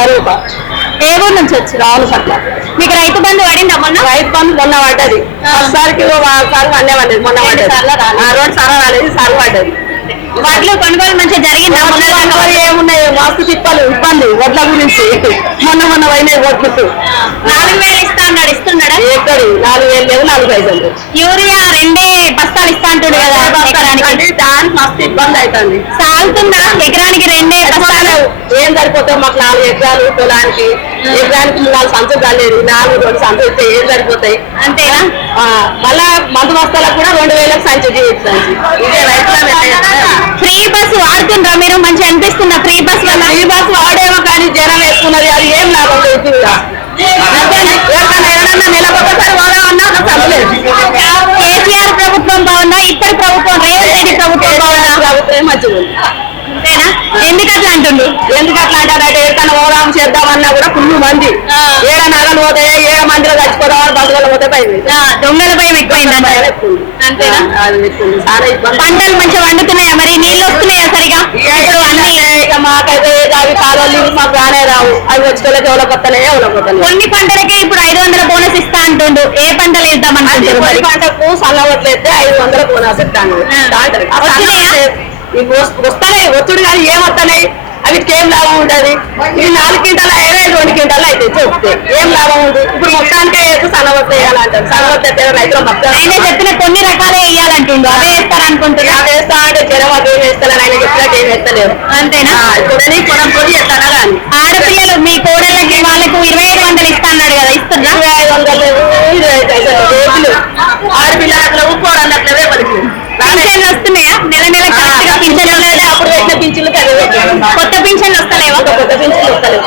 స్వరూప. ఏ ఊరు నుంచి వచ్చి? రావుల పట్ల. మీకు రైతు బంధు పడిందా మొన్న? రైతు బంధు మొన్న పడ్డది. ఒకసారికి సార్ అన్నే పడ్డది. మొన్న పడ్డది 2 సార్లు రాలేదు, సార్ పడ్డది. వాటిలో కొనుగోలు మంచిగా జరిగిందా? ఏమున్నాయి మస్తు తిప్పలు ఇబ్బంది వడ్ల గురించి. మొన్న పోయినాయి వడ్లు. 4,000 ఇస్తా అన్నాడు, ఇస్తున్నాడా? ఎక్కడి 4,000 లేవు, 4,500. యూరియా 2 బస్తాలు ఇస్తా అంటాడు కదా ఎకరానికి. దానికి మస్తు ఇబ్బంది అవుతుంది. సాగుతుందా? ఎకరానికి 2 బస్తాలు ఏం సరిపోతావు మాకు? 4 ఎకరాలు పొలానికి. ఎకరానికి 4 సంచులు కాలేదు, 2 సంచులు ఇస్తే ఏం సరిపోతాయి? అంతేనా? మళ్ళా మందు బస్తాలకు కూడా 2,000 సంచి సంచి. ఇదే రైతుల ఫ్రీ బస్ వాడుతుండ్రా మీరు? మంచి అనిపిస్తుందా ఫ్రీ బస్ వల్ల? ఫ్రీ బస్ వాడేమో కానీ జనం వేసుకున్నది, అది ఏం లాభం లేదు. ఎవరన్నా నెలకొకసారి వాడామన్నా చదవలేదు. కేసీఆర్ ప్రభుత్వం బాగుందా, ఇప్పటి ప్రభుత్వం రేవంత్ రెడ్డి ప్రభుత్వం బాగుందా? ప్రభుత్వం మంచిగా ఉంది. అంతేనా? ఎందుకు అట్లా అంటుండ్రు? ఎందుకు అట్లా అంటారంటే ఎక్కడన్నా ఓదాం చేద్దామన్నా కూడా ఫుల్ మంది. ఏడ నగలు పోతాయి, ఏ మందిలో చచ్చిపోదామని బస్సులలో పోతే భయం. దొంగల భయం ఎక్కువైంది. అంతేనా? చాలా ఇబ్బంది. పంటలు మంచిగా వండుతున్నాయా? మరి నీళ్ళు వస్తున్నాయా సరిగా? ఇప్పుడు అన్ని ఇక మాకైతే అవి కాలువలు మాకు రానే రావు. అవి వచ్చేళ్ళకి ఎవరికొత్తనే ఎవరికొత్తనే. కొన్ని పంటలకే ఇప్పుడు 500 బోనస్ ఇస్తా అంటుండు. ఏ పంటలు వేద్దాం అనుకుంటారు? వరి పంటకు సల్లవట్లు అయితే 500 బోనస్ ఇస్తాను. వస్తాయి ఒత్తుడు కానీ ఏం వస్తున్నాయి? అవికి ఏం లాభం ఉంటుంది? ఇది 4 క్వింటాల 2 క్వింటాలు అయితే చెప్తే ఏం లాభం ఉంది? ఇప్పుడు మొత్తానికే సన్నవట్లు వేయాలంటారు. సన్నవట్లు అయితే రైతులు ఆయన చెప్పిన కొన్ని రకాలే వేయాలంటుండు. అవే వేస్తారు అనుకుంటున్నా. వేస్తా అంటే జనం అవి ఏం వేస్తారని ఆయన చెప్పినట్టు ఏం వేస్తలేరు. అంతేనా? చూడని కొనం ఎట్లా కానీ ఆడపిల్లలు మీ కోడళ్ళకి వాళ్ళకు 2,500 ఇస్తా అన్నాడు కదా, ఇస్తుందా? 2,500 25 ఆడపిల్లలు అట్లా ఊపుకోవడం అట్లా రేపలికి పింఛన్లు వస్తున్నాయా? నెల నెల కరెక్ట్ గా పింఛన్లు? అప్పుడు పెట్టిన పింఛన్లు కొత్త పింఛన్లు వస్తలేవా? కొత్త పింఛన్లు వస్తలేవు.